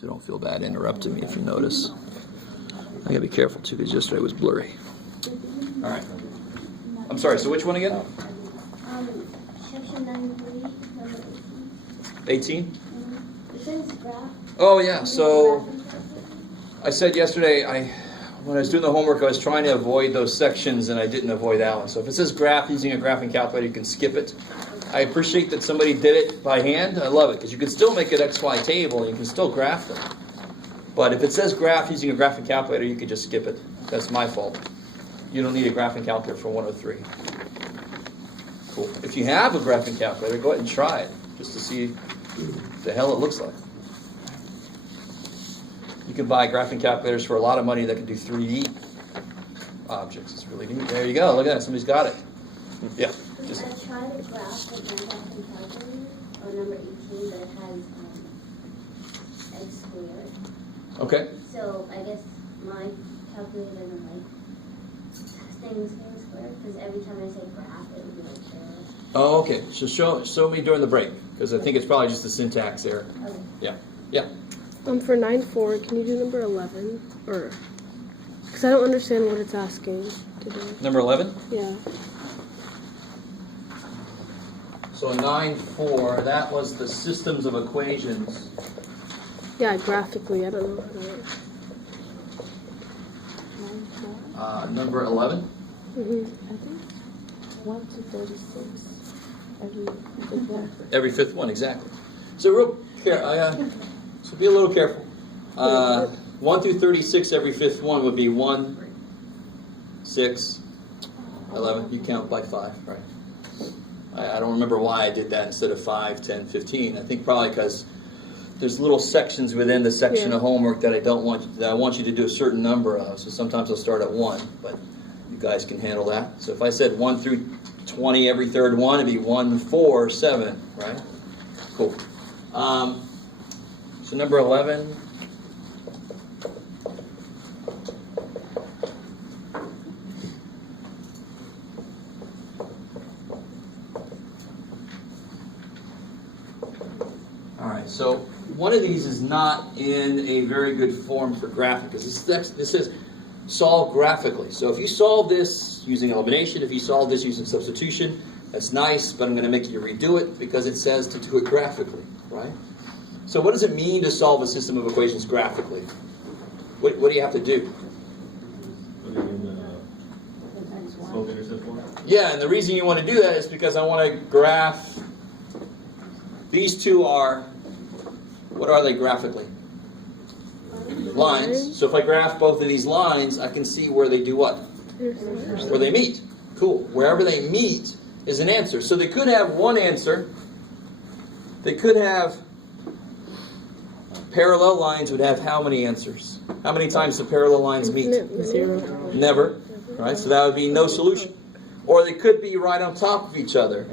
So don't feel bad interrupting me if you notice. I gotta be careful too because yesterday was blurry. All right. I'm sorry, so which one again? Section 93, number 18? It says graph. Oh yeah, so I said yesterday, when I was doing the homework, I was trying to avoid those sections and I didn't avoid that one. So if it says graph using a graphing calculator, you can skip it. I appreciate that somebody did it by hand. I love it because you can still make an XY table and you can still graph them. But if it says graph using a graphing calculator, you can just skip it. That's my fault. You don't need a graphing calculator for 103. Cool. If you have a graphing calculator, go ahead and try it just to see the hell it looks like. You can buy graphing calculators for a lot of money that can do 3D objects. It's really neat. There you go. Look at that. Somebody's got it. Yeah. Just. I tried a graph with my graphing calculator on number 18, but it has x squared. Okay. So I guess my calculator doesn't like things being squared because every time I say graph, it would be like squared. Oh, okay. So show me during the break because I think it's probably just a syntax error. Okay. Yeah. Yeah. For 9.4, can you do number 11? Or, because I don't understand what it's asking to do. Number 11. Yeah. So 9.4, that was the systems of equations. Yeah, graphically, I don't know how to. Number 11. Mm-hmm. I think 1 to 36 every fifth one. Every fifth one, exactly. So so be a little careful. 1 through 36, every fifth one would be 1, 6, 11. You count by 5, right? I don't remember why I did that instead of 5, 10, 15. I think probably because there's little sections within the section of homework that I want you to do a certain number of. So sometimes I'll start at 1, but you guys can handle that. So if I said 1 through 20 every third one, it'd be 1, 4, 7, right? Cool. So number 11. All right, so one of these is not in a very good form for graphic because this says solve graphically. So if you solve this using elimination, if you solve this using substitution, that's nice, but I'm going to make you redo it because it says to do it graphically, right? So what does it mean to solve a system of equations graphically? What do you have to do? Yeah, and the reason you want to do that is because I want to graph. These two are, what are they graphically? Lines. So if I graph both of these lines, I can see where they do what? Where they meet. Cool. Wherever they meet is an answer. So they could have one answer. They could have parallel lines would have how many answers? How many times do parallel lines meet? 0. Never. Right? So that would be no solution. Or they could be right on top of each other.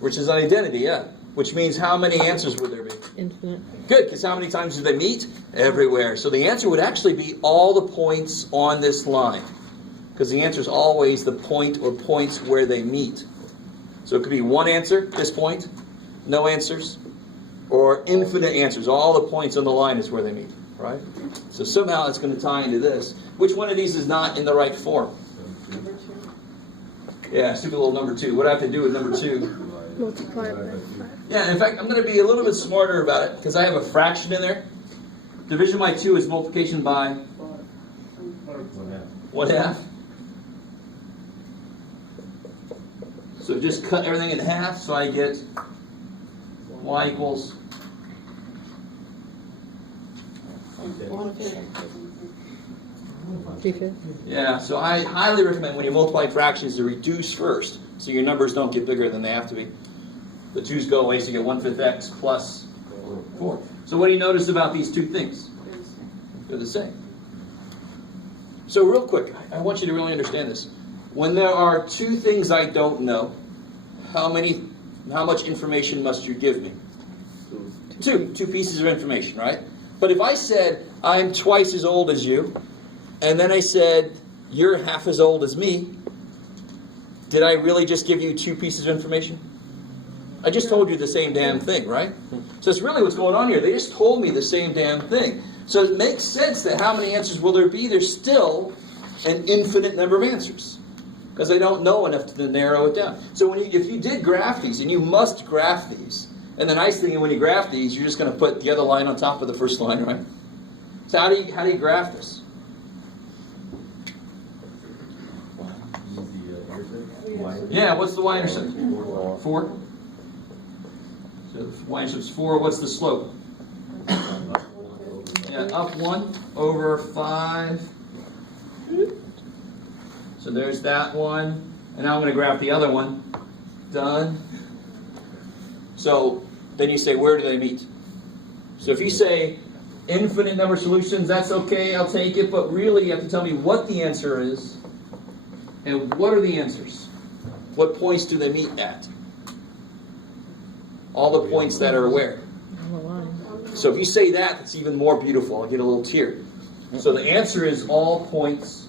Which is an identity, yeah. Which means how many answers would there be? Infinite. Good, because how many times do they meet? Everywhere. So the answer would actually be all the points on this line. Because the answer is always the point or points where they meet. So it could be one answer, this point, no answers, or infinite answers. All the points on the line is where they meet, right? So somehow it's going to tie into this. Which one of these is not in the right form? Yeah, stupid little number 2. What do I have to do with number 2? Multiply it by 5. Yeah, in fact, I'm going to be a little bit smarter about it because I have a fraction in there. Division by 2 is multiplication by 1/2. So just cut everything in half so I get y equals. Yeah, so I highly recommend when you multiply fractions to reduce first so your numbers don't get bigger than they have to be. The 2's go away, so you get 1/5 x plus 4. So what do you notice about these two things? They're the same. So real quick, I want you to really understand this. When there are two things I don't know, how much information must you give me? Two pieces of information, right? But if I said, I'm twice as old as you, and then I said, you're half as old as me, did I really just give you two pieces of information? I just told you the same damn thing, right? So that's really what's going on here. They just told me the same damn thing. So it makes sense that how many answers will there be? There's still an infinite number of answers, because they don't know enough to narrow it down. So if you did graph these, and you must graph these, and the nice thing is when you graph these, you're just going to put the other line on top of the first line, right? So how do you graph this? Yeah, what's the y-intercept? 4. So if y-intercept's 4, what's the slope? Yeah, up 1 over 5. So there's that one. And now I'm going to graph the other one. Done. So then you say, where do they meet? So if you say infinite number of solutions, that's okay, I'll take it. But really, you have to tell me what the answer is and what are the answers. What points do they meet at? All the points that are where? So if you say that, it's even more beautiful. I'll get a little tear. So the answer is all points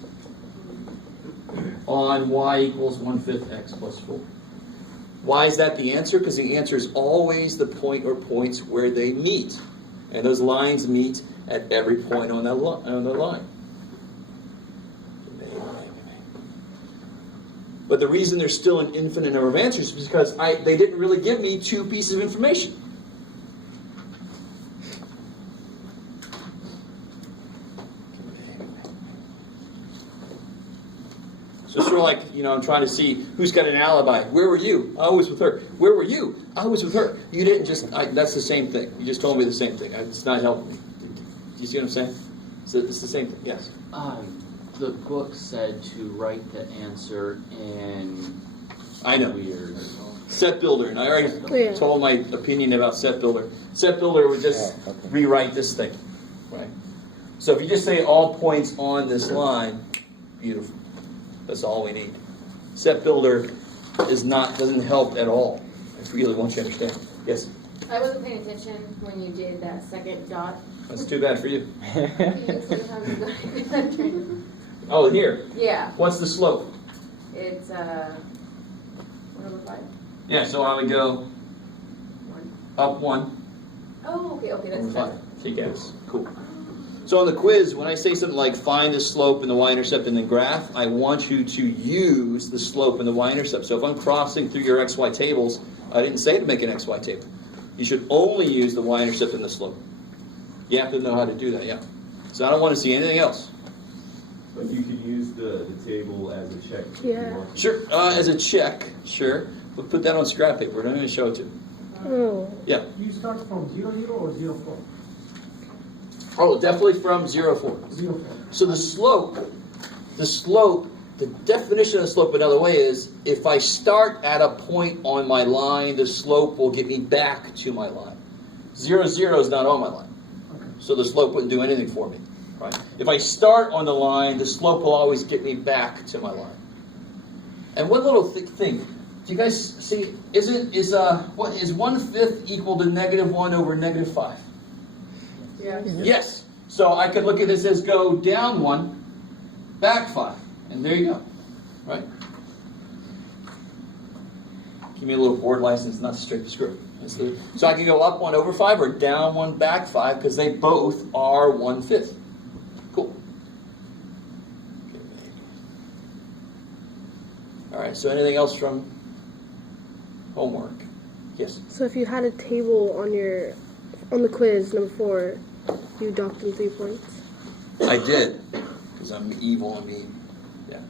on y equals 1/5 x plus 4. Why is that the answer? Because the answer is always the point or points where they meet. And those lines meet at every point on the line. But the reason there's still an infinite number of answers is because they didn't really give me 2 pieces of information. So it's sort of like, I'm trying to see who's got an alibi. Where were you? I was with her. Where were you? I was with her. You didn't just, that's the same thing. You just told me the same thing. It's not helping me. Do you see what I'm saying? So it's the same thing. Yes? The book said to write the answer in I know. weird. Set Builder, and I already told my opinion about Set Builder. Set Builder would just rewrite this thing, right? So if you just say all points on this line, beautiful. That's all we need. Set Builder doesn't help at all. I really want you to understand. Yes? I wasn't paying attention when you did that second dot. That's too bad for you. Can you explain how you got it? I'm trying Oh, here. Yeah, What's the slope? it's 1/5. Yeah, so I would go 1. up 1 Oh, okay, over that's 5. Kick ass. Cool. So on the quiz, when I say something like find the slope and the y-intercept in the graph, I want you to use the slope and the y-intercept. So if I'm crossing through your xy tables, I didn't say to make an xy table. You should only use the y-intercept and the slope. You have to know how to do that, yeah. So I don't want to see anything else. But you can use the table as a check. if you Yeah. want. Sure, as a check, sure. But put that on scrap paper. I'm going to show it to you. Oh. Yeah. You start from 0, 0 or 0, 4? Oh, definitely from 0, 4. 0, 4. So the slope, the definition of the slope another way is, if I start at a point on my line, the slope will get me back to my line. 0, 0 is not on my line. So the slope wouldn't do anything for me. Right? If I start on the line, the slope will always get me back to my line. And one little thing, do you guys see, is 1/5 equal to -1 over -5? Yeah. Yes. So I could look at this as go down 1, back 5. And there you go. Right? Give me a little board license, not straight to screw. So I can go up 1 over 5 or down 1, back 5, because they both are 1/5. Cool. All right, so anything else from homework? Yes? So if you had a table on the quiz, number 4, you docked them 3 points? I did, because I'm evil and mean. Yeah.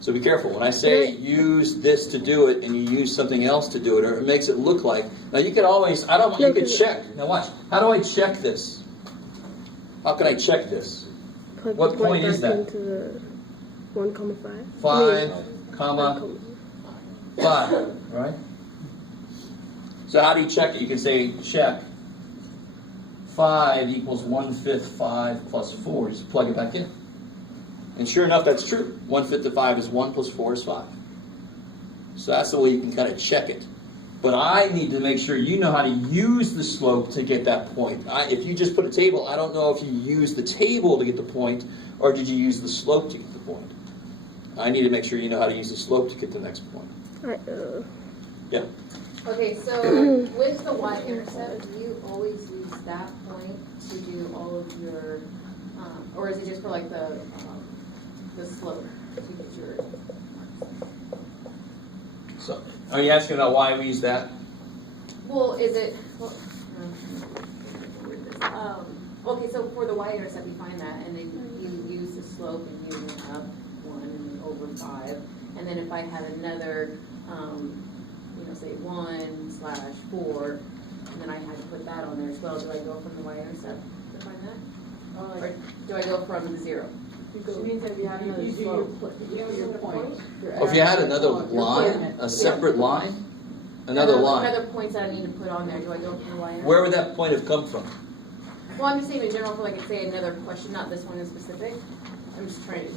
So be careful. When I say use this to do it and you use something else to do it, or it makes it look like... Now you could always... you could check. Now watch. How do I check this? How can I check this? Plug What the point is back that? into the 1,5. 5, comma, 5, right? So how do you check it? You can say check 5 equals 1/5 5 plus 4. Just plug it back in. And sure enough, that's true. 1/5 of 5 is 1 plus 4 is 5. So that's the way you can kind of check it. But I need to make sure you know how to use the slope to get that point. If you just put a table, I don't know if you used the table to get the point, or did you use the slope to get the point. I need to make sure you know how to use the slope to get the next point. Yeah? Okay, so with the y-intercept, do you always use that point to do all of your, or is it just for like the slope to get your? So, are you asking about why we use that? Well, is it? Well, okay, so for the y-intercept, you find that, and then you use the slope and you up 1 and then over 5, and then if I had another, say 1/4, and then I had to put that on there as well. Do I go from the y-intercept to find that, or do I go from 0? Which means that you have another slope. Your point. Or if you had another line, a separate line, another line, Another points that I need to put on there. Do I go from the y-intercept? where would that point have come from? Well, I'm just saying in general for like, say another question, not this one in specific. I'm just trying to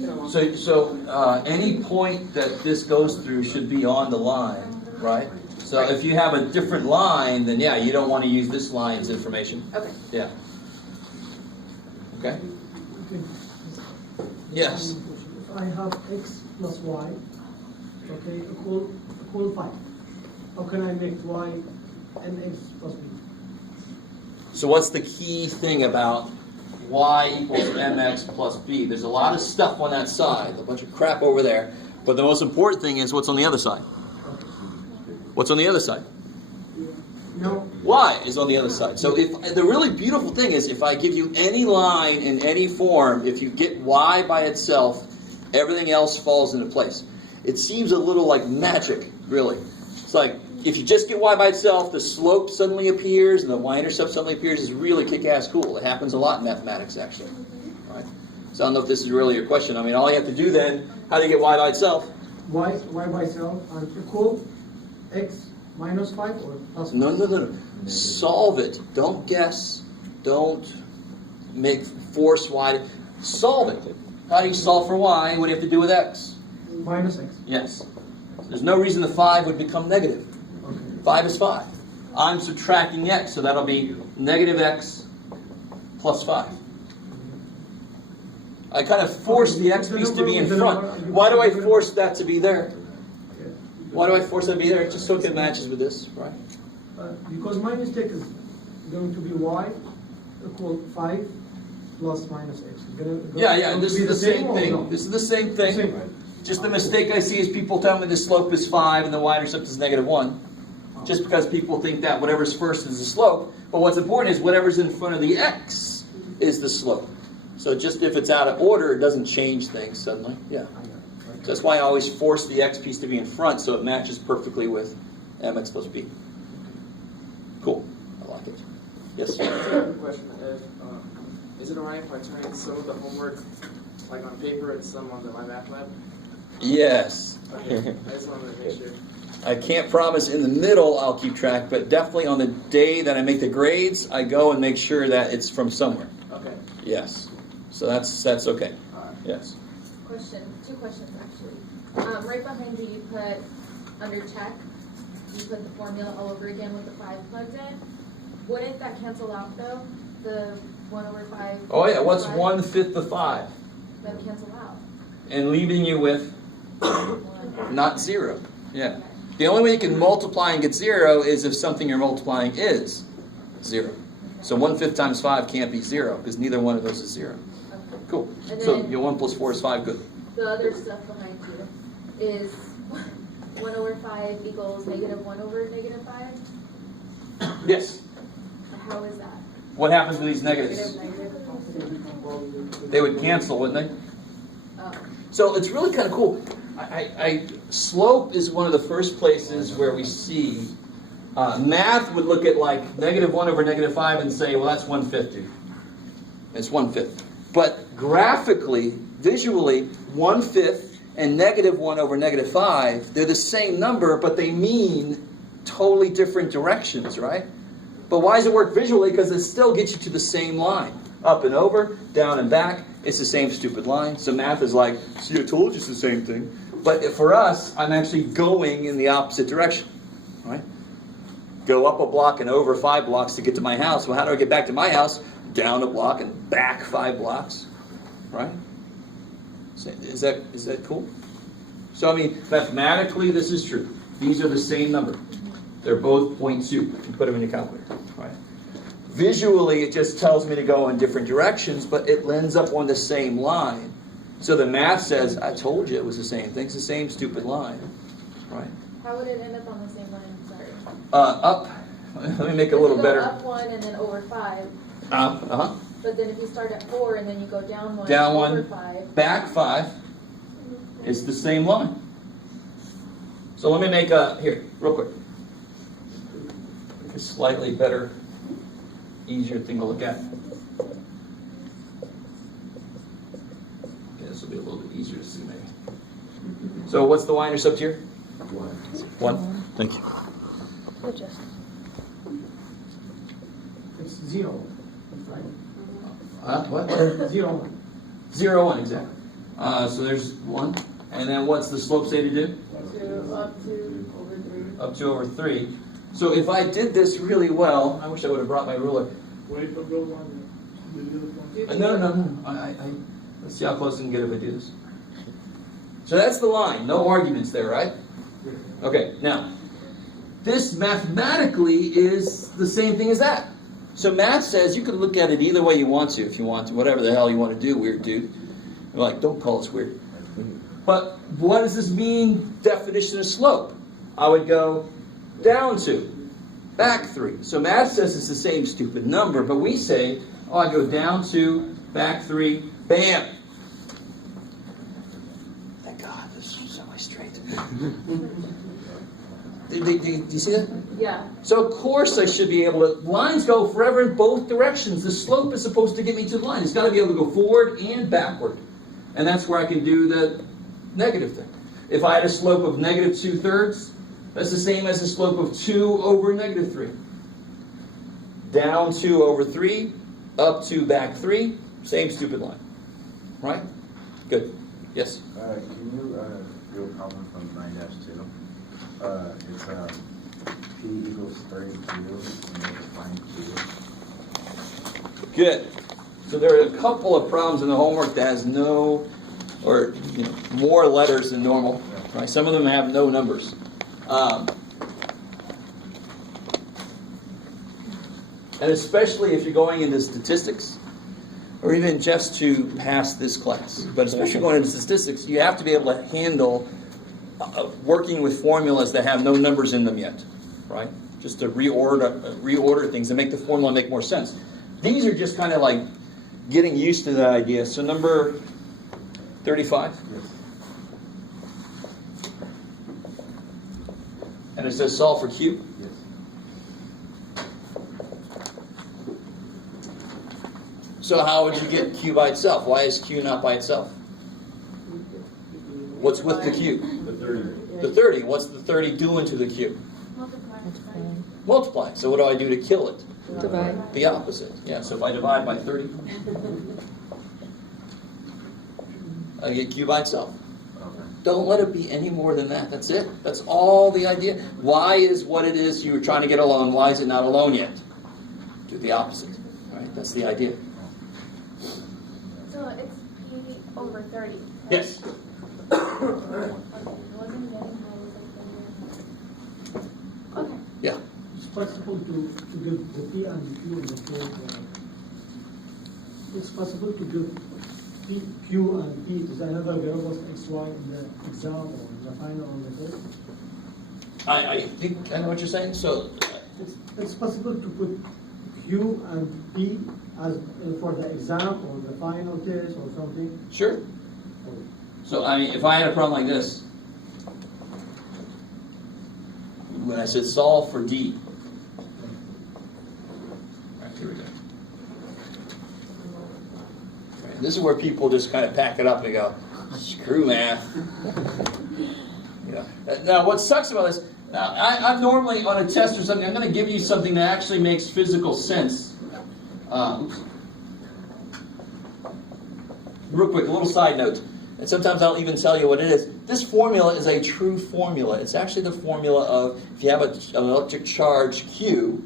get along. So any point that this goes through should be on the line, right? So if you have a different line, then yeah, you don't want to use this line's information. Okay. Yeah. Okay? Yes. If I have x plus y, okay, equal 5, how can I make y and x plus b? So what's the key thing about y equals mx plus b? There's a lot of stuff on that side, a bunch of crap over there, but the most important thing is what's on the other side. What's on the other side? No. Y is on the other side. So if the really beautiful thing is if I give you any line in any form, if you get y by itself, everything else falls into place. It seems a little like magic, really. It's like if you just get y by itself, the slope suddenly appears and the y-intercept suddenly appears. Is really kick-ass cool. It happens a lot in mathematics, actually. Right? So I don't know if this is really your question. I mean, all you have to do then, how do you get y by itself? Y by itself and equal x minus 5 or plus 5? No. Solve it. Don't guess. Don't force y. Solve it. How do you solve for y? What do you have to do with x? Minus x. Yes. There's no reason the 5 would become negative. Okay. 5 is 5. I'm subtracting x, so that'll be negative x plus 5. I kind of force the x piece to be in front. Why do I force that to be there? Why do I force that to be there? Just so it matches with this, right? Because my mistake is going to be y equal 5 plus minus x. Yeah, this is the same or no? thing. This is the same thing. Same, right? Just the mistake I see is people tell me the slope is 5 and the y-intercept is negative 1. Just because people think that whatever's first is the slope. But what's important is whatever's in front of the x is the slope. So just if it's out of order, it doesn't change things suddenly. Yeah. That's why I always force the x piece to be in front so it matches perfectly with mx plus b. Cool. I like it. Yes? Quick question. Is it alright if I turn in some of the homework like on paper and some on my math lab? Yes. Okay. I just wanted to make sure. I can't promise in the middle I'll keep track, but definitely on the day that I make the grades, I go and make sure that it's from somewhere. Okay. Yes. So that's okay. Alright. Yes. Question, 2 questions actually. Right behind you put, under check, you put the formula all over again with the 5 plugged in. Wouldn't that cancel out though? The 1/5? Oh yeah, what's 5? 1/5 of 5? That would cancel out. And leaving you with 1. not 0. Yeah. The only way you can multiply and get 0 is if something you're multiplying is 0. So 1/5 times 5 can't be 0 because neither one of those is 0. Okay. Cool. And So then- your 1 plus 4 is 5. Good. The other stuff behind you is 1/5 equals negative 1/5? Yes. How is that? What happens with these negatives? Negative. They would cancel, wouldn't they? Oh. So it's really kind of cool. Slope is one of the first places where we see math would look at like negative 1/5 and say, well, that's 1/5. It's 1/5. But graphically, visually, 1/5 and negative 1/5, they're the same number, but they mean totally different directions, right? But why does it work visually? Because it still gets you to the same line. Up and over, down and back, it's the same stupid line. So math is like, see, I told you it's the same thing. But for us, I'm actually going in the opposite direction, right? Go up a block and over 5 blocks to get to my house. Well, how do I get back to my house? Down a block and back 5 blocks, right? So is that cool? So I mean, mathematically, this is true. These are the same number. They're both 0.2. You can put them in your calculator. Right? Visually, it just tells me to go in different directions, but it ends up on the same line. So the math says, I told you it was the same thing. It's the same stupid line. Right? How would it end up on the same line? Sorry. Up. Let me make it a little If you go better. up 1 and then over 5. Uh-huh. But then if you start at 4 and then you go down 1, Down over 1, 5. back 5. It's the same line. So let me make here, real quick. A slightly better, easier thing to look at. Okay, this will be a little bit easier to see maybe. So what's the y-intercept here? 1. Thank you. Adjust. It's 0, right? What? 0, 1. 0, 1, exactly. So there's 1. And then what's the slope say to do? Up to over 3. So if I did this really well, I wish I would have brought my ruler. Wait for Bill one. No. Let's see how close I can get if I do this. So that's the line. No arguments there, right? Okay, now, this mathematically is the same thing as that. So math says you can look at it either way you want to, if you want to, whatever the hell you want to do, weird dude. You're like, don't call us weird. But what does this mean, definition of slope? I would go down 2, back 3. So math says it's the same stupid number, but we say, oh, I go down 2, back 3, bam. Thank God, this is semi-straight. Do you see that? Yeah. So of course I should be able to, lines go forever in both directions. The slope is supposed to get me to the line. It's got to be able to go forward and backward. And that's where I can do the negative thing. If I had a slope of negative 2/3, that's the same as the slope of 2 over negative 3. Down 2 over 3, up 2, back 3, same stupid line. Right? Good. Yes? Can you do a problem from 9-2? It's P equals 32, and then find Q. Good. So there are a couple of problems in the homework that has no, or more letters than normal. Right? Some of them have no numbers. And especially if you're going into statistics, or even just to pass this class, but especially going into statistics, you have to be able to handle working with formulas that have no numbers in them yet, right? Just to reorder things and make the formula make more sense. These are just kind of like getting used to that idea. So number 35. Yes. And it says solve for Q. Yes. So how would you get Q by itself? Why is Q not by itself? What's with the Q? The 30. The 30. What's the 30 doing to the Q? Multiply. So what do I do to kill it? Divide. The opposite. Yeah, so if I divide by 30, I get Q by itself. Okay. Don't let it be any more than that. That's it. That's all the idea. Y is what it is you were trying to get alone. Why is it not alone yet? Do the opposite. Right? That's the idea. So it's P over 30. Yes. Okay. Yeah. It's possible to give the P and the Q in the same. It's possible to give P, Q and P to another variables X, Y in the exam or in the final or the test. I think I know what you're saying. So It's possible to put Q and P as for the exam or the final test or something. sure. So I mean, if I had a problem like this, when I said solve for D, all right, here we go. Right, this is where people just kind of pack it up and go, screw math. Now, what sucks about this? Now, I'm normally on a test or something. I'm going to give you something that actually makes physical sense. Real quick, a little side note. And sometimes I'll even tell you what it is. This formula is a true formula. It's actually the formula of if you have an electric charge Q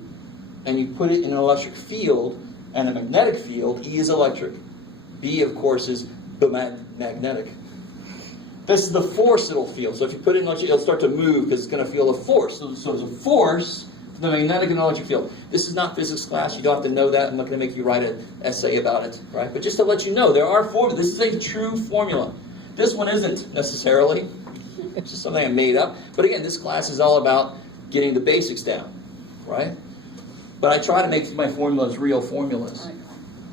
and you put it in an electric field and a magnetic field, E is electric. B, of course, is magnetic. This is the force it'll feel. So if you put it in electric, it'll start to move because it's going to feel a force. So it's a force from the magnetic and electric field. This is not physics class. You don't have to know that. I'm not going to make you write an essay about it, right? But just to let you know, there are formulas. This is a true formula. This one isn't necessarily. It's just something I made up. But again, this class is all about getting the basics down, right? But I try to make my formulas real formulas.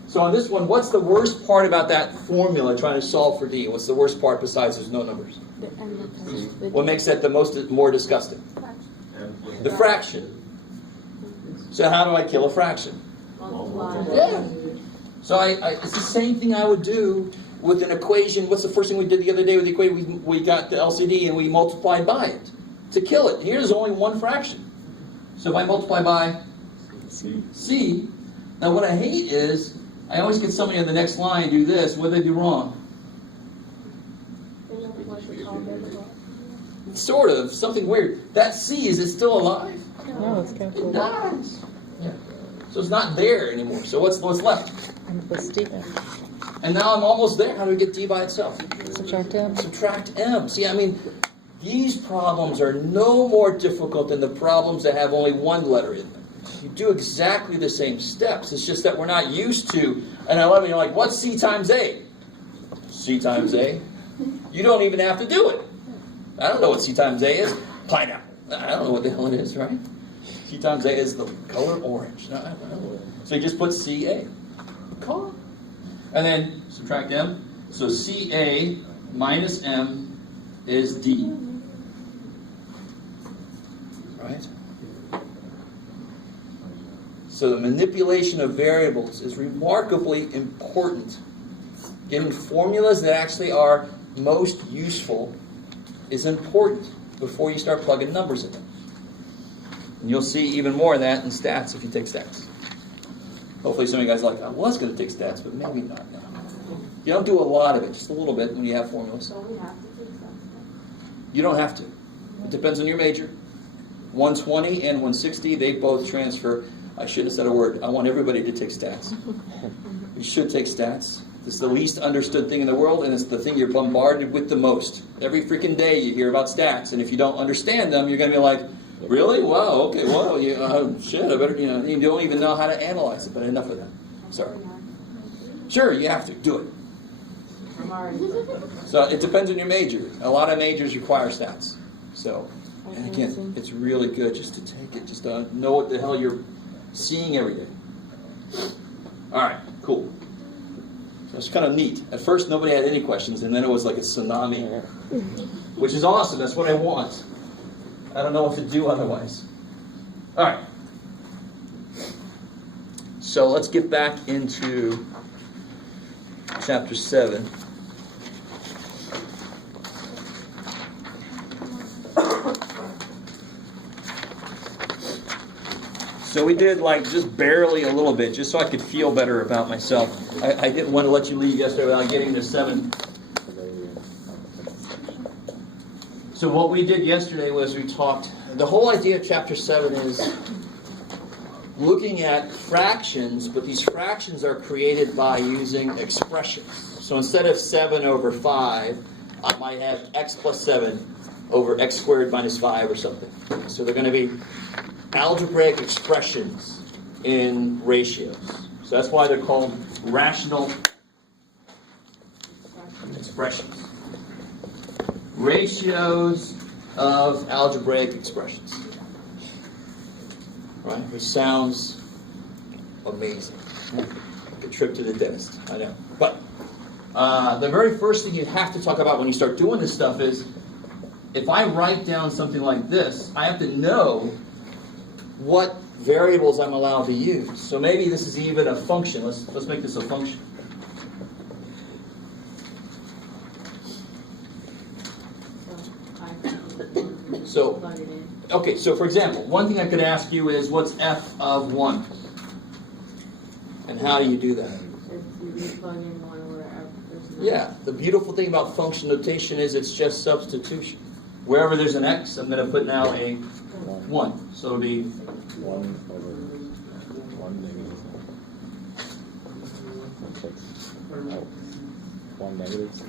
So on this one, what's the worst part about that formula trying to solve for D? What's the worst part besides there's no numbers? What makes that more disgusting? The fraction. So how do I kill a fraction? Yeah. So it's the same thing I would do with an equation. What's the first thing we did the other day with the equation? We got the LCD and we multiplied by it to kill it. Here's only one fraction. So if I multiply by C, now what I hate is I always get somebody on the next line do this. What do they do wrong? Sort of. Something weird. That C, is it still alive? No, it's canceled. It dies. Yeah. So it's not there anymore. So what's left? The steep. And now I'm almost there. How do we get D by itself? Subtract M. Subtract M. See, I mean, these problems are no more difficult than the problems that have only one letter in them. You do exactly the same steps. It's just that we're not used to. And 11, you're like, what's C times A? C times A? You don't even have to do it. I don't know what C times A is. Pineapple. I don't know what the hell it is, right? C times A is the color orange. No, I don't know. So you just put CA. Car. And then subtract M. So CA minus M is D. Right? So the manipulation of variables is remarkably important. Getting formulas that actually are most useful is important before you start plugging numbers in them. And you'll see even more of that in stats if you take stats. Hopefully some of you guys are like, I was going to take stats, but maybe not now. You don't do a lot of it, just a little bit when you have formulas. So we have to take stats. You don't have to. It depends on your major. 120 and 160, they both transfer. I should have said a word. I want everybody to take stats. You should take stats. This is the least understood thing in the world, and it's the thing you're bombarded with the most. Every freaking day you hear about stats, and if you don't understand them, you're going to be like, really? Wow, okay, well, shit, I better, you don't even know how to analyze it, but enough of that. Sorry. Sure, you have to. Do it. So it depends on your major. A lot of majors require stats. So, and again, it's really good just to take it, just to know what the hell you're seeing every day. All right, cool. So it's kind of neat. At first, nobody had any questions, and then it was like a tsunami, which is awesome. That's what I want. I don't know what to do otherwise. All right. So let's get back into chapter 7. So we did like just barely a little bit, just so I could feel better about myself. I didn't want to let you leave yesterday without getting to 7. So what we did yesterday was we talked, the whole idea of chapter 7 is looking at fractions, but these fractions are created by using expressions. So instead of 7 over 5, I might have x plus 7 over x squared minus 5 or something. So they're going to be algebraic expressions in ratios. So that's why they're called rational expressions. Ratios of algebraic expressions. Right? Which sounds amazing. Like a trip to the dentist, I know. But the very first thing you have to talk about when you start doing this stuff is, if I write down something like this, I have to know what variables I'm allowed to use. So maybe this is even a function. Let's make this a function. So, okay, so for example, one thing I could ask you is, what's f of 1? And how do you do that? Yeah, the beautiful thing about function notation is it's just substitution. Wherever there's an x, I'm going to put now a 1. So it'll be 1 over 1 negative. Six.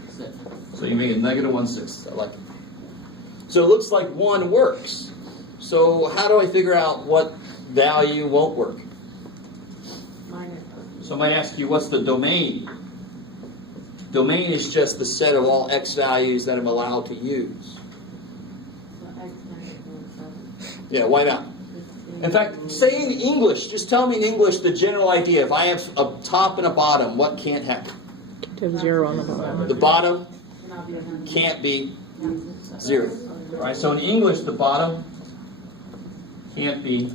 So you make it negative 1/6. I like it. So it looks like 1 works. So how do I figure out what value won't work? So I might ask you, what's the domain? Domain is just the set of all x values that I'm allowed to use. Yeah, why not? In fact, say in English, just tell me in English the general idea. If I have a top and a bottom, what can't happen? To have 0 on the bottom. The bottom can't be 0. All right, so in English, the bottom can't be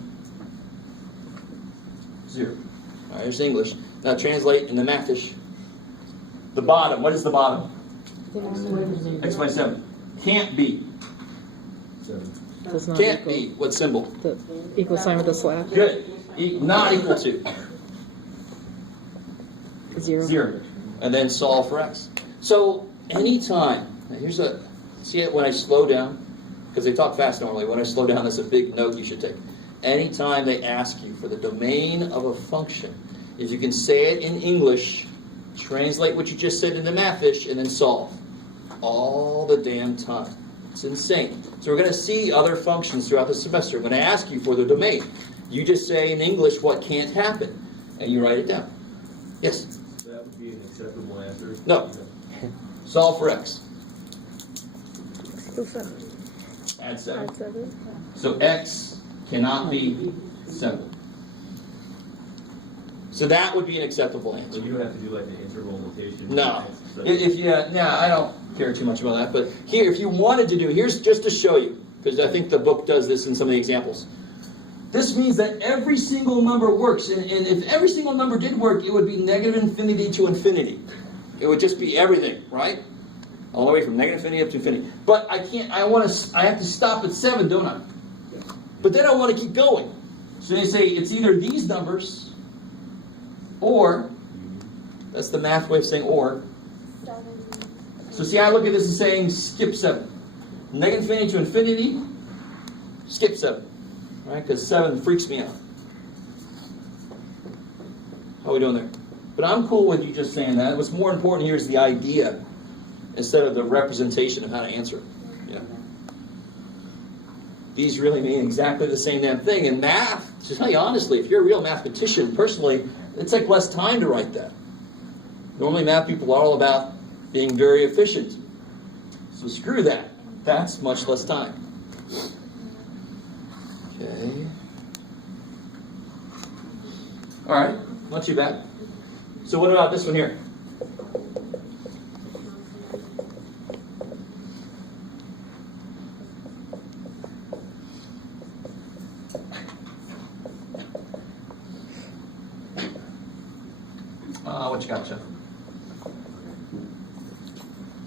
0. All right, here's English. Now translate in the Mathish. The bottom, what is the bottom? X minus 7. Can't be. Does not Can't equal. be. What symbol? The equal sign with the slash. Good. Not equal to 0. 0. And then solve for x. So anytime, now here's a, see it when I slow down? Because they talk fast normally. When I slow down, that's a big note you should take. Anytime they ask you for the domain of a function, if you can say it in English, translate what you just said into Mathish, and then solve. All the damn time. It's insane. So we're going to see other functions throughout the semester. When I ask you for the domain, you just say in English what can't happen, and you write it down. Yes? So that would be an acceptable answer? No. Solve for x. Equals 7. Add 7. Add 7. So x cannot be 7. So that would be an acceptable So answer. you don't have to do like an interval notation? No. So- If you, I don't care too much about that. But here, if you wanted to do, here's just to show you, because I think the book does this in some of the examples. This means that every single number works. And if every single number did work, it would be negative infinity to infinity. It would just be everything, right? All the way from negative infinity up to infinity. But I can't, I have to stop at 7, don't I? But then I want to keep going. So they say it's either these numbers, or, that's the math way of saying or. 7. So see, I look at this as saying skip 7. Negative infinity to infinity, skip 7. Right? Because 7 freaks me out. How are we doing there? But I'm cool with you just saying that. What's more important here is the idea instead of the representation of how to answer it. Yeah. These really mean exactly the same damn thing. And math, to tell you honestly, if you're a real mathematician, personally, it's like less time to write that. Normally math people are all about being very efficient. So screw that. That's much less time. Okay. All right. Not too bad. So what about this one here? What you got, Jeff?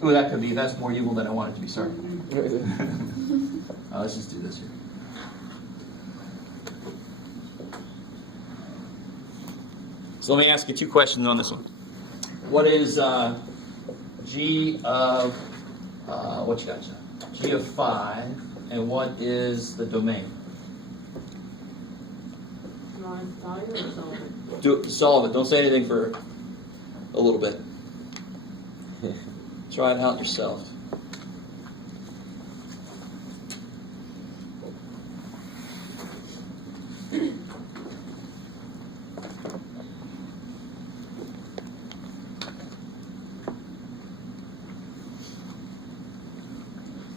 Ooh, that could be. That's more evil than I want it to be. Sorry. Let's just do this here. So let me ask you 2 questions on this one. What is g of what you got, Jeff? G of 5, and what is the domain? Solve it. Don't say anything for a little bit. Try it out yourself.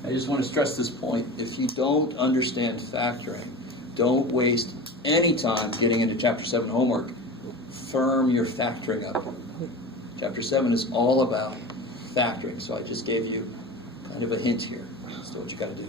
I just want to stress this point. If you don't understand factoring, don't waste any time getting into Chapter 7 homework. Firm your factoring up. Chapter 7 is all about factoring, so I just gave you kind of a hint here as to what you got to do.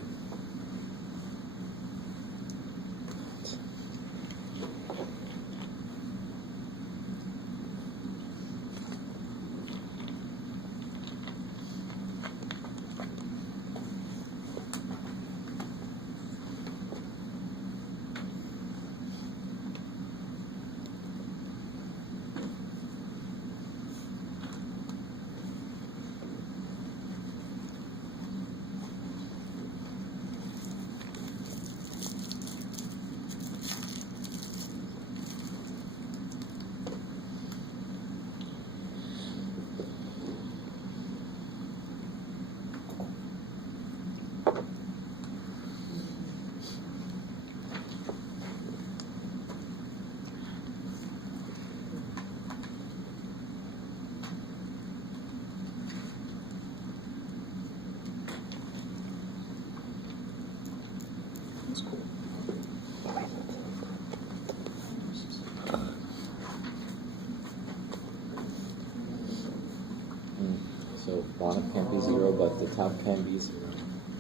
bottom can't be 0, but the top can be 0.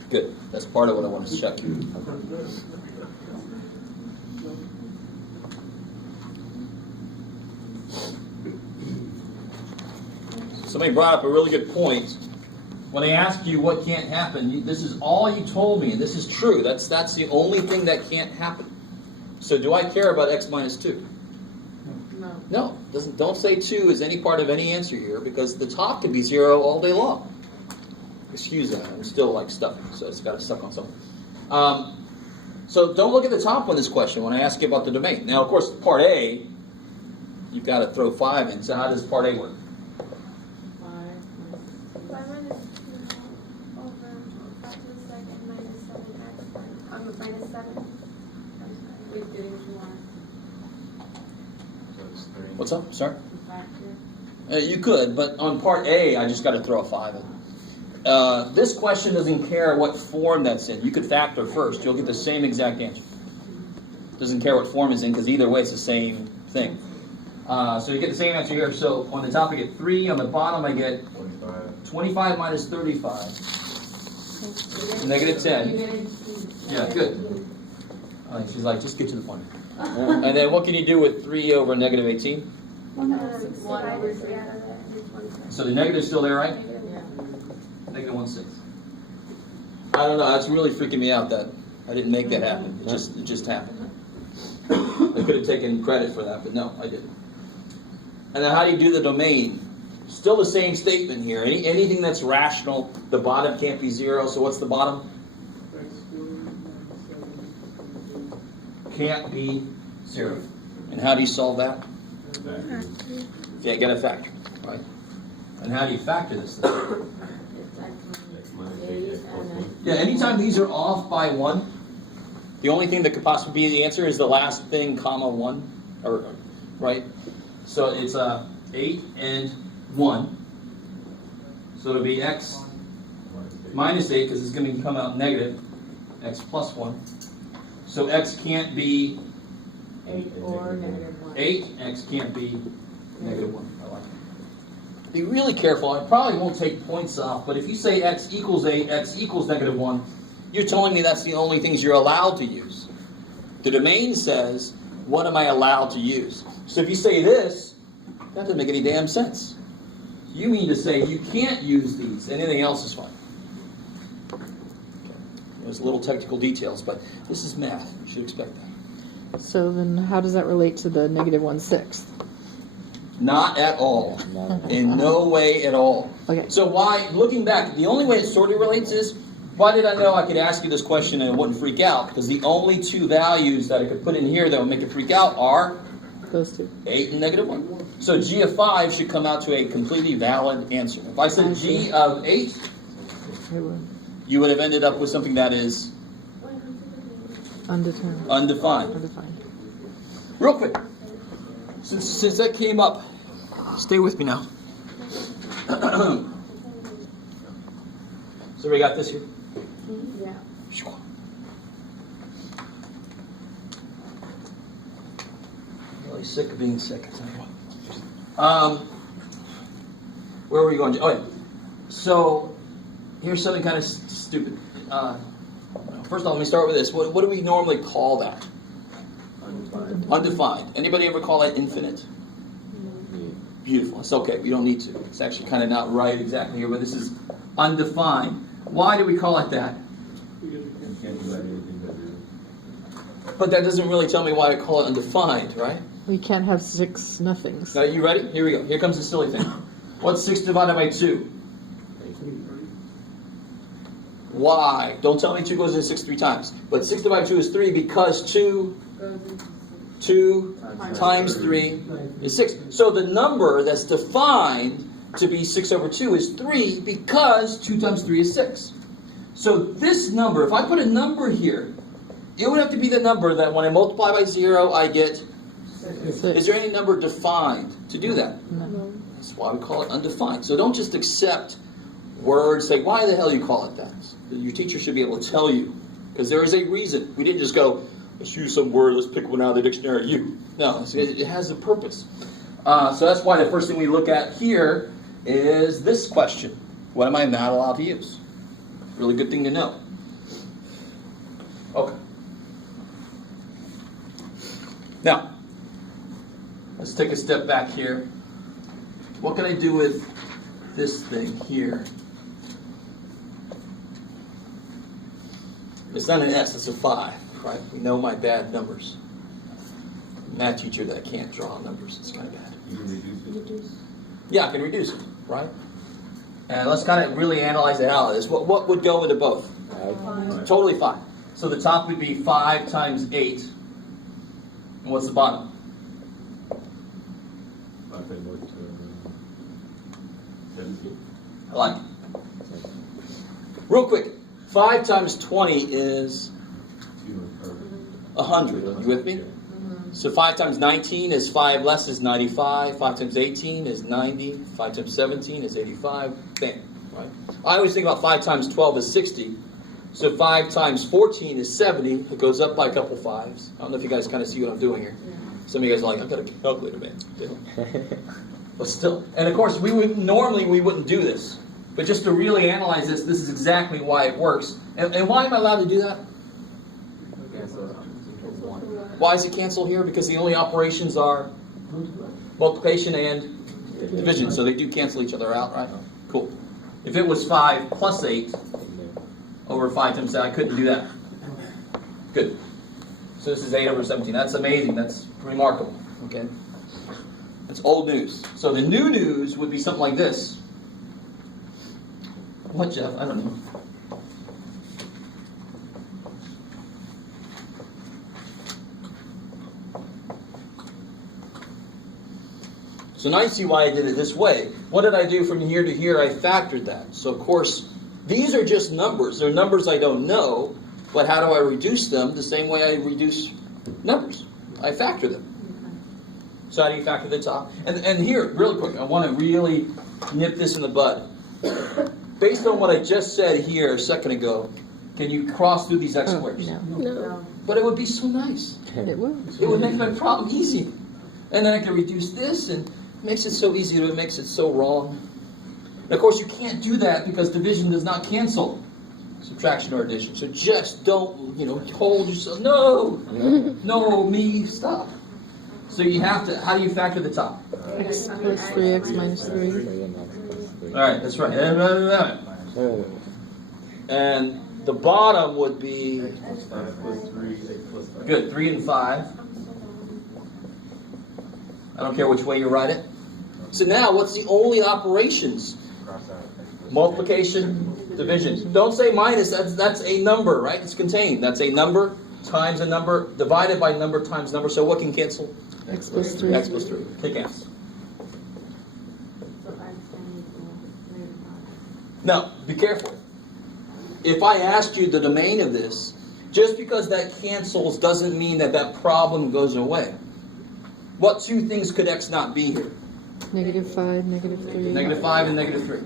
Good. That's part of what I wanted to check. Somebody brought up a really good point. When I ask you what can't happen, this is all you told me, and this is true. That's the only thing that can't happen. So do I care about x minus 2? No. Don't say 2 is any part of any answer here, because the top could be 0 all day long. Excuse that. I'm still like stuck, so it's got to suck on something. So don't look at the top on this question when I ask you about the domain. Now, of course, part A, you've got to throw 5 in. So how does part A work? 5 minus 2 over 5 to the second minus 7x minus 7. Please do what you want. So it's 3. What's up? Sorry? Factor. You could, but on part A, I just got to throw a 5 in. This question doesn't care what form that's in. You could factor first. You'll get the same exact answer. Doesn't care what form it's in, because either way it's the same thing. So you get the same answer here. So on the top I get 3. On the bottom I get 25 minus 35. Negative 10. Yeah, good. She's like, just get to the point. And then what can you do with 3 over negative 18? 1 over 3 out of that is 1. So the negative's still there, right? Negative 1/6. I don't know. That's really freaking me out. That I didn't make that happen. It just happened. I could have taken credit for that, but no, I didn't. And then how do you do the domain? Still the same statement here. Anything that's rational, the bottom can't be 0. So what's the bottom? Can't be 0. And how do you solve that? Yeah, get a factor, right? And how do you factor this thing? Yeah, anytime these are off by 1, the only thing that could possibly be the answer is the last thing, comma 1, or right? So it's 8 and 1. So it'll be x minus 8, because it's going to come out negative, x plus 1. So x can't be 8 or negative 1. 8, x can't be negative 1. I like it. Be really careful. I probably won't take points off, but if you say x equals 8, x equals negative 1, you're telling me that's the only things you're allowed to use. The domain says, what am I allowed to use? So if you say this, that doesn't make any damn sense. You mean to say you can't use these, anything else is fine. There's little technical details, but this is math. You should expect that. So then how does that relate to the negative 1/6? Not at all. In no way at all. Okay. So why, looking back, the only way it sort of relates is, why did I know I could ask you this question and it wouldn't freak out? Because the only 2 values that I could put in here that would make it freak out are Those 2. 8 and negative 1. So G of 5 should come out to a completely valid answer. If I said G of 8, you would have ended up with something that is Undetermined. undefined. Undefined. Real quick, since that came up, stay with me now. So we got this here? Yeah. Sure. Really sick of being sick. I tell you what. Where were we going? Oh, yeah. So here's something kind of stupid. First of all, let me start with this. What do we normally call that? Undefined. Anybody ever call that infinite? Beautiful. It's okay. We don't need to. It's actually kind of not right exactly here, but this is undefined. Why do we call it that? But that doesn't really tell me why I call it undefined, right? We can't have 6 nothings. Now, you ready? Here we go. Here comes the silly thing. What's 6 divided by 2? Why? Don't tell me 2 goes into 6 3 times. But 6 divided by 2 is 3 because 2 times 3 is 6. So the number that's defined to be 6 over 2 is 3 because 2 times 3 is 6. So this number, if I put a number here, it would have to be the number that when I multiply by 0, I get... 6. Is there any number defined to do that? No. That's why we call it undefined. So don't just accept words, say, why the hell do you call it that? Your teacher should be able to tell you, because there is a reason. We didn't just go, let's use some word, let's pick one out of the dictionary. No, it has a purpose. So that's why the first thing we look at here is this question. What am I not allowed to use? Really good thing to know. Okay. Now, let's take a step back here. What can I do with this thing here? It's not an S, it's a 5, right? We know my bad numbers. Math teacher that can't draw numbers, it's kind of bad. You can reduce it. Yeah, I can reduce it, right? And let's kind of really analyze the hell out of this. What would go into both? Totally 5. So the top would be 5 times 8. And what's the bottom? 5 times more, 17. I like it. Real quick, 5 times 20 is 100. You with me? So 5 times 19 is 5 less is 95. 5 times 18 is 90. 5 times 17 is 85. Bam, right? I always think about 5 times 12 is 60. So 5 times 14 is 70. It goes up by a couple 5s. I don't know if you guys kind of see what I'm doing here. Some of you guys are like, I've got a calculator, man. But still. And of course, we wouldn't do this. But just to really analyze this is exactly why it works. And why am I allowed to do that? Why is it cancel here? Because the only operations are multiplication and division. So they do cancel each other out, right? Cool. If it was 5 plus 8 over 5 times 8, I couldn't do that. Good. So this is 8 over 17. That's amazing. That's remarkable. Okay. That's old news. So the new news would be something like this. What, Jeff? I don't know. So now you see why I did it this way. What did I do from here to here? I factored that. So of course, these are just numbers. They're numbers I don't know, but how do I reduce them? The same way I reduce numbers. I factor them. So how do you factor the top? And here, really quick, I want to really nip this in the bud. Based on what I just said here a second ago, can you cross through these x squares? No. But it would be so nice. It would. It would make my problem easy. And then I can reduce this, and it makes it so easy, but it makes it so wrong. And of course, you can't do that because division does not cancel subtraction or addition. So just don't, hold yourself. No, me, stop. So you have to, how do you factor the top? X plus 3x minus 3. All right, that's right. And the bottom would be, 5 plus 3, 8 plus 5. good, 3 and 5. I don't care which way you write it. So now, what's the only operations? Multiplication, division. Don't say minus, that's a number, right? It's contained. That's a number times a number, divided by number times number. So what can cancel? X plus 3. X plus 3. Kick ass. Now, be careful. If I asked you the domain of this, just because that cancels doesn't mean that that problem goes away. What two things could x not be here? -5, -3. -5 and -3.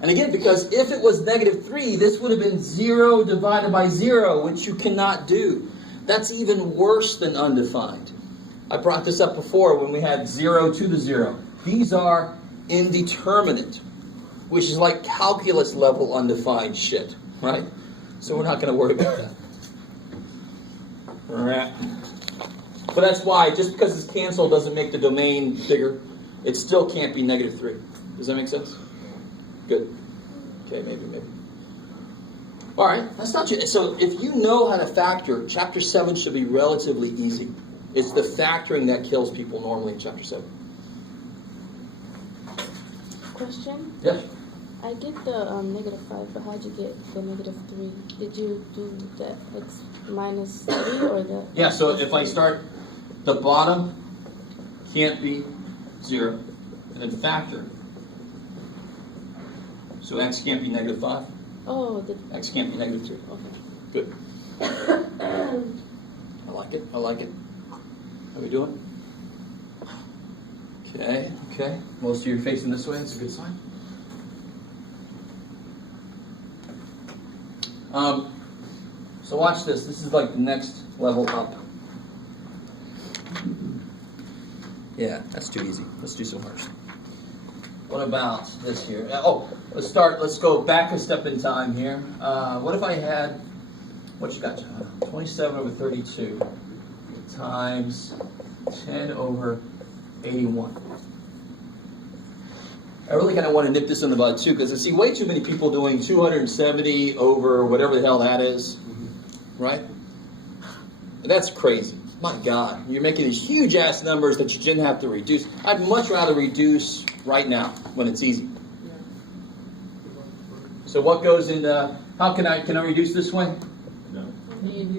And again, because if it was -3, this would have been 0 divided by 0, which you cannot do. That's even worse than undefined. I brought this up before when we had 0 to the 0. These are indeterminate, which is like calculus level undefined shit, right? So we're not going to worry about that. All right. But that's why, just because it's canceled doesn't make the domain bigger. It still can't be -3. Does that make sense? Good. Okay, maybe. All right, that's not you. So if you know how to factor, Chapter 7 should be relatively easy. It's the factoring that kills people normally in Chapter 7. Question? Yes? I get the -5, but how'd you get the -3? Did you do the x minus 3 or the... Yeah, so if I start, the bottom can't be 0, and then factor. So x can't be -5. Oh, the... X can't be -3. Okay. Good. I like it. How we doing? Okay. Most of you are facing this way. That's a good sign. So watch this. This is like the next level up. Yeah, that's too easy. Let's do some hard. What about this here? Oh, let's go back a step in time here. What if I had, what you got, John? 27 over 32 times 10 over 81. I really kind of want to nip this in the bud too, because I see way too many people doing 270 over whatever the hell that is, right? That's crazy. My God, you're making these huge ass numbers that you didn't have to reduce. I'd much rather reduce right now when it's easy. So what goes into, can I reduce this way? No.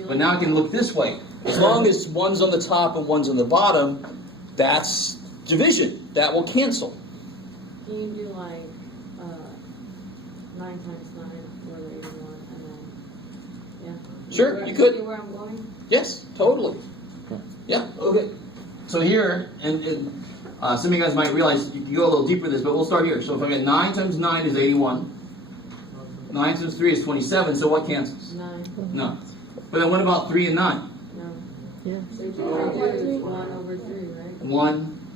But now I can look this way. As long as one's on the top and one's on the bottom, that's division. That will cancel. Can you do like 9 times 9 or 81 and then, yeah? Sure, you could. See where I'm going? Yes, totally. Yeah, okay. So here, and some of you guys might realize you can go a little deeper with this, but we'll start here. So if I get 9 times 9 is 81. 9 times 3 is 27, so what cancels? 9. No. But then what about 3 and 9? No. Yes. So you do 1 over 3, right? 1,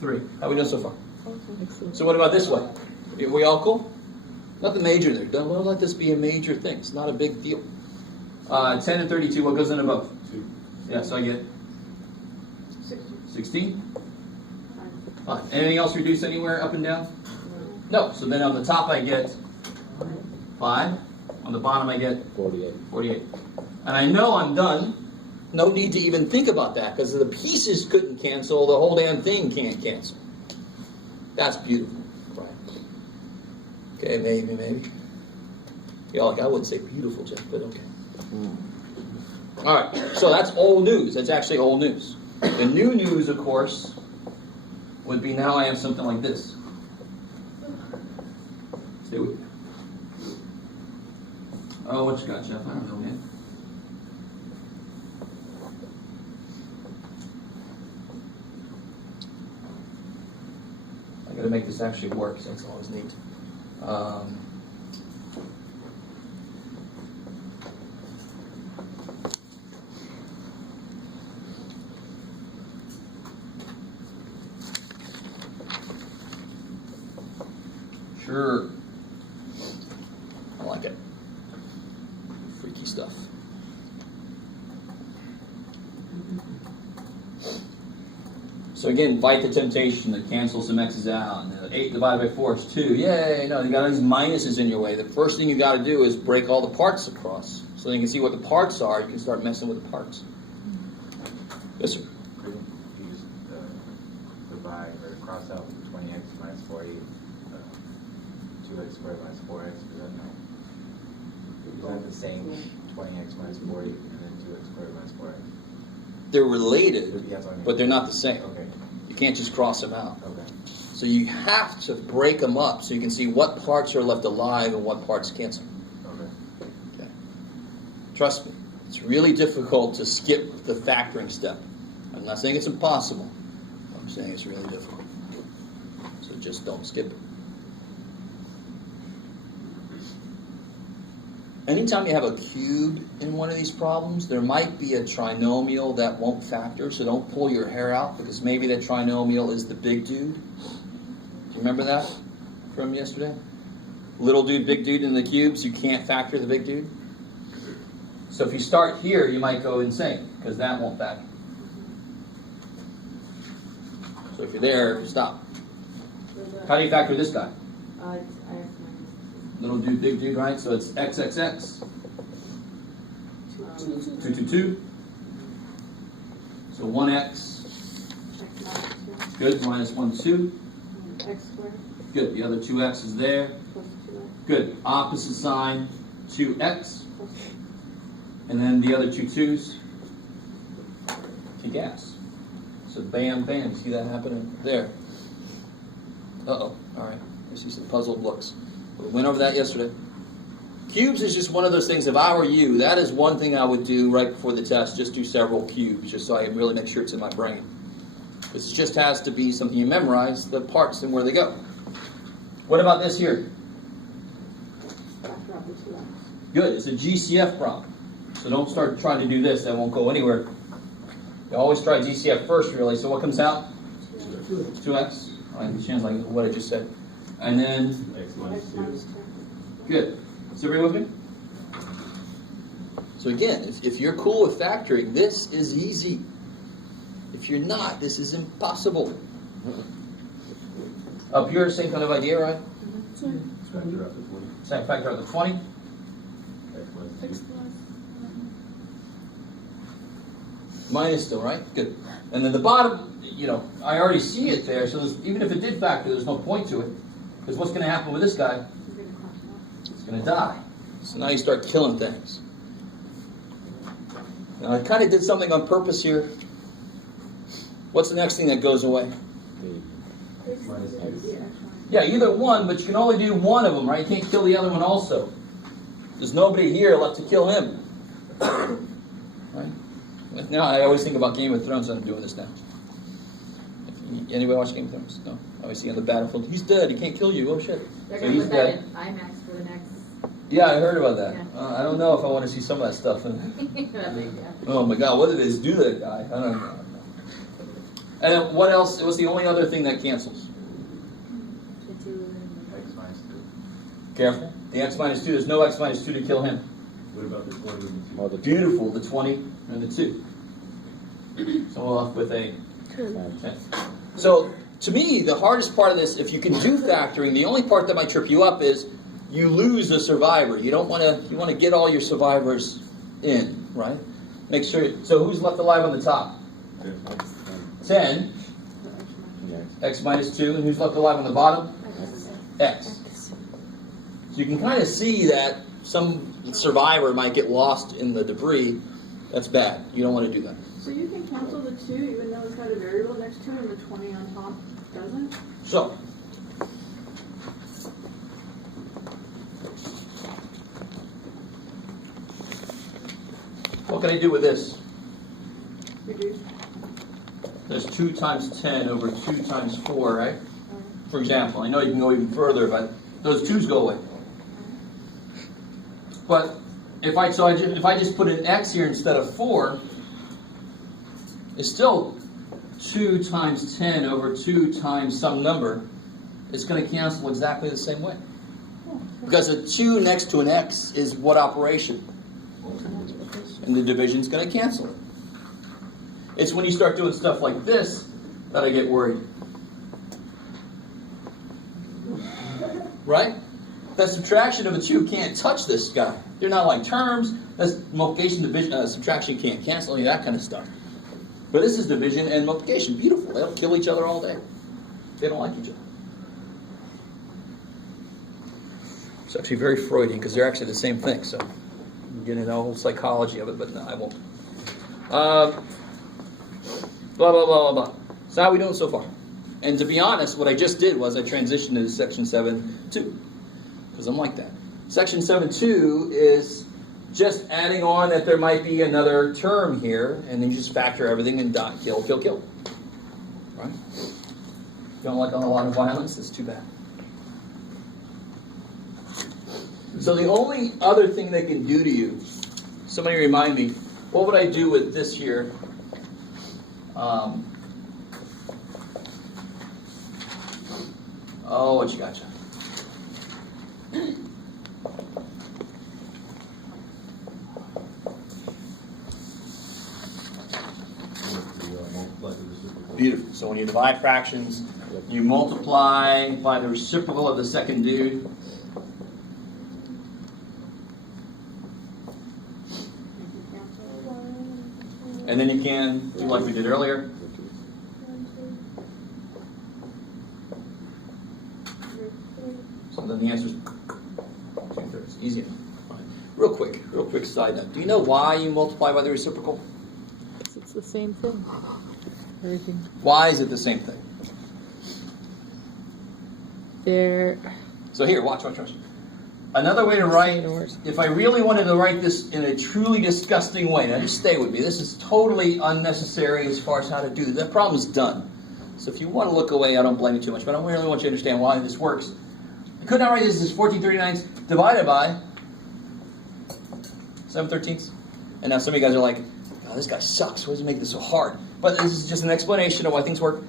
3. How we doing so far? So what about this way? Are we all cool? Nothing major there. Don't let this be a major thing. It's not a big deal. 10 and 32, what goes in above? 2. Yeah, so I get 16? Fine. Anything else reduce anywhere up and down? No. So then on the top I get 5. On the bottom I get 48. And I know I'm done. No need to even think about that, because the pieces couldn't cancel, the whole damn thing can't cancel. That's beautiful. Right. Okay, maybe. Yeah, like I wouldn't say beautiful, Jeff, but okay. All right, so that's old news. That's actually old news. The new news, of course, would be now I have something like this. Stay with me. Oh, what you got, Jeff? I don't know, man. I got to make this actually work, so that's always neat. Sure. I like it. Freaky stuff. So again, fight the temptation to cancel some x's out. And 8 divided by 4 is 2. Yay! No, you got all these minuses in your way. The first thing you got to do is break all the parts across. So you can see what the parts are. You can start messing with the parts. Yes, sir? Couldn't you just divide or cross out 20x minus 40, 2x squared minus 4x? Is that the same 20x minus 40 and then 2x squared minus 4x? They're related, Yes, I mean. but they're not the same. Okay. You can't just cross them out. Okay. So you have to break them up so you can see what parts are left alive and what parts cancel. Okay. Trust me, it's really difficult to skip the factoring step. I'm not saying it's impossible. I'm saying it's really difficult. So just don't skip it. Anytime you have a cube in one of these problems, there might be a trinomial that won't factor, so don't pull your hair out, because maybe that trinomial is the big dude. Do you remember that from yesterday? Little dude, big dude in the cubes, you can't factor the big dude. So if you start here, you might go insane, because that won't factor. So if you're there, stop. How do you factor this guy? It's x minus Little dude, big dude, right? So it's xxx. 222. So 1x. Good. Minus 1, 2. x squared Good. The other 2x is there. plus 2x Good. Opposite sign, 2x. plus And then the other 2 2's. Kick ass. So bam, bam. You see that happening? There. Uh-oh. All right. I see some puzzled looks. We went over that yesterday. Cubes is just one of those things, if I were you, that is one thing I would do right before the test, just do several cubes, just so I can really make sure it's in my brain. This just has to be something you memorize, the parts and where they go. What about this here? factor out the 2x. Good, it's a GCF problem. So don't start trying to do this, that won't go anywhere. You always try GCF first, really. So what comes out? 2x. Like, chance like what I just said. And then, X minus 2. good. Is everybody with me? So again, if you're cool with factoring, this is easy. If you're not, this is impossible. Up here, same kind of idea, right? Factor out the 20. Same factor out the 20. X minus 2. Minus still, right? Good. And then the bottom, you know, I already see it there, so even if it did factor, there's no point to it. Because what's going to happen with this guy? It's going to die. So now you start killing things. Now I kind of did something on purpose here. What's the next thing that goes away? X minus 2. Yeah, either one, but you can only do one of them, right? You can't kill the other one also. There's nobody here left to kill him. Right? Now, I always think about Game of Thrones when I'm doing this now. Anybody watch Game of Thrones? No? Always see on the battlefield, he's dead, he can't kill you, oh shit. They're So gonna he's put that dead. in IMAX for the next. Yeah, I heard about that. Yeah. I don't know if I want to see some of that stuff. Oh my god, what did this do to that guy? I don't know. And then what else? What's the only other thing that cancels? X minus 2. Careful. The X minus 2, there's no X minus 2 to kill him. What about the 20 and the 2? Beautiful, the 20 and the 2. So we're left with a 10. So to me, the hardest part of this, if you can do factoring, the only part that might trip you up is you lose a survivor. You don't want to. You want to get all your survivors in, right? Make sure. So who's left alive on the top? 10. X minus 2, and who's left alive on the bottom? X. So you can kind of see that some survivor might get lost in the debris. That's bad. You don't want to do that. So you can cancel the 2 even though it's got a variable next to it and the 20 on top doesn't? So, what can I do with this? Reduce. There's 2 times 10 over 2 times 4, right? For example, I know you can go even further, but those 2's go away. But if I just put an X here instead of 4, it's still 2 times 10 over 2 times some number. It's going to cancel exactly the same way. Because a 2 next to an X is what operation? And the division's going to cancel it. It's when you start doing stuff like this that I get worried. Right? That subtraction of a 2 can't touch this guy. They're not like terms. That's multiplication, division, subtraction can't cancel, any of that kind of stuff. But this is division and multiplication. Beautiful. They'll kill each other all day. They don't like each other. It's actually very Freudian because they're actually the same thing. So you get into the whole psychology of it, but no, I won't. Blah, blah, blah, blah, blah. So how are we doing so far? And to be honest, what I just did was I transitioned to section 7.2 because I'm like that. Section 7.2 is just adding on that there might be another term here, and then you just factor everything and dot, kill, kill, kill. Right? You don't like a lot of violence? That's too bad. So the only other thing they can do to you, somebody remind me, what would I do with this here? Oh, what you gotcha? Beautiful. So when you divide fractions, you multiply by the reciprocal of the second dude. And then you can do like we did earlier. So then the answer is 2/3. Easy enough. Real quick side note. Do you know why you multiply by the reciprocal? It's the same thing. Everything. Why is it the same thing? They're So here, watch. Another way to write, if I really wanted to write this in a truly disgusting way, now just stay with me. This is totally unnecessary as far as how to do this. That problem's done. So if you want to look away, I don't blame you too much, but I really want you to understand why this works. I could not write this as 14/39 divided by 7/13. And now some of you guys are like, oh, this guy sucks. Why does he make this so hard? But this is just an explanation of why things work.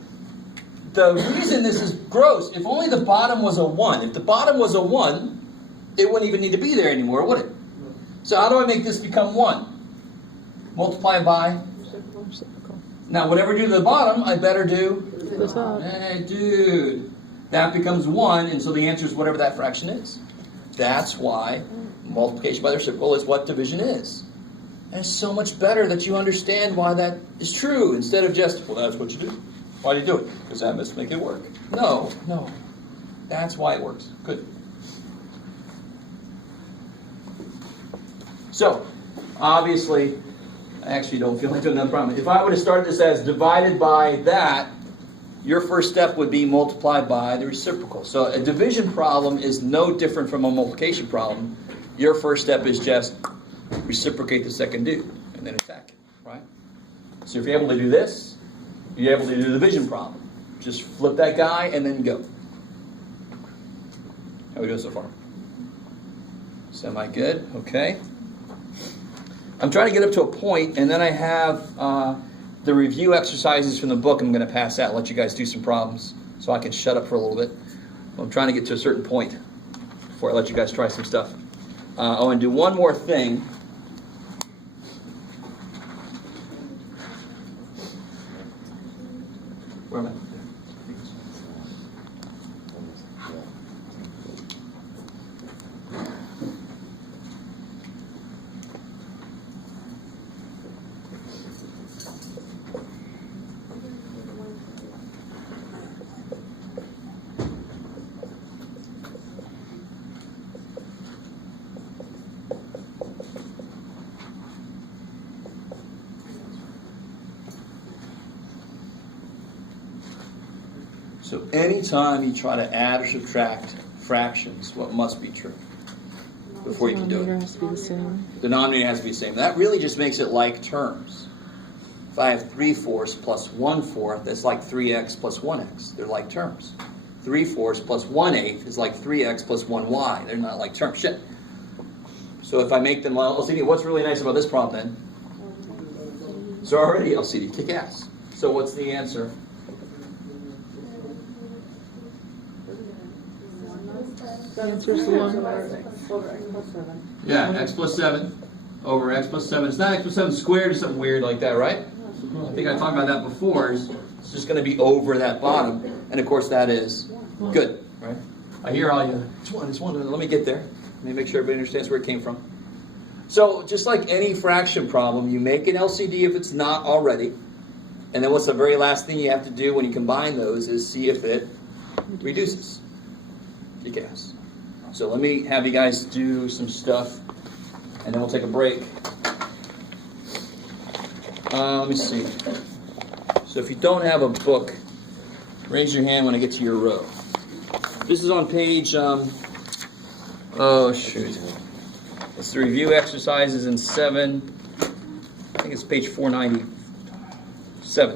the reason this is gross, if only the bottom was a 1. If the bottom was a 1, it wouldn't even need to be there anymore, would it? So how do I make this become 1? Multiply by? Now, whatever I do to the bottom, I better do? Hey, dude. That becomes 1, and so the answer is whatever that fraction is. That's why multiplication by the reciprocal is what division is. And it's so much better that you understand why that is true, instead of just, well, that's what you do. Why do you do it? Because that must make it work. No. That's why it works. Good. So, obviously, I actually don't feel like doing another problem. If I would have started this as divided by that, your first step would be multiplied by the reciprocal. So a division problem is no different from a multiplication problem. Your first step is just reciprocate the second dude, and then attack it, right? So if you're able to do this, you're able to do the division problem. Just flip that guy and then go. How we doing so far? Semi-good, okay. I'm trying to get up to a point, and then I have the review exercises from the book. I'm going to pass out, let you guys do some problems, so I can shut up for a little bit. I'm trying to get to a certain point before I let you guys try some stuff. I want to do one more thing. Where am I? So anytime you try to add or subtract fractions, what must be true before you can do it? Denominator has to be the same. The denominator has to be the same. That really just makes it like terms. If I have 3/4 plus 1/4, that's like 3x plus 1x. They're like terms. 3/4 plus 1/8 is like 3x plus 1y. They're not like terms. Shit. So if I make them LCD, what's really nice about this problem then? So already LCD, kick ass. So what's the answer? The answer's 1. Yeah, x plus 7 over x plus 7. It's not x plus 7 squared or something weird like that, right? I think I talked about that before. It's just going to be over that bottom. And of course that is good, right? I hear all you, it's one. Let me get there. Let me make sure everybody understands where it came from. So just like any fraction problem, you make an LCD if it's not already. And then what's the very last thing you have to do when you combine those is see if it reduces. Kick ass. So let me have you guys do some stuff, and then we'll take a break. Let me see. So if you don't have a book, raise your hand when I get to your row. This is on page, oh shoot. It's the review exercises in 7. I think it's page 497.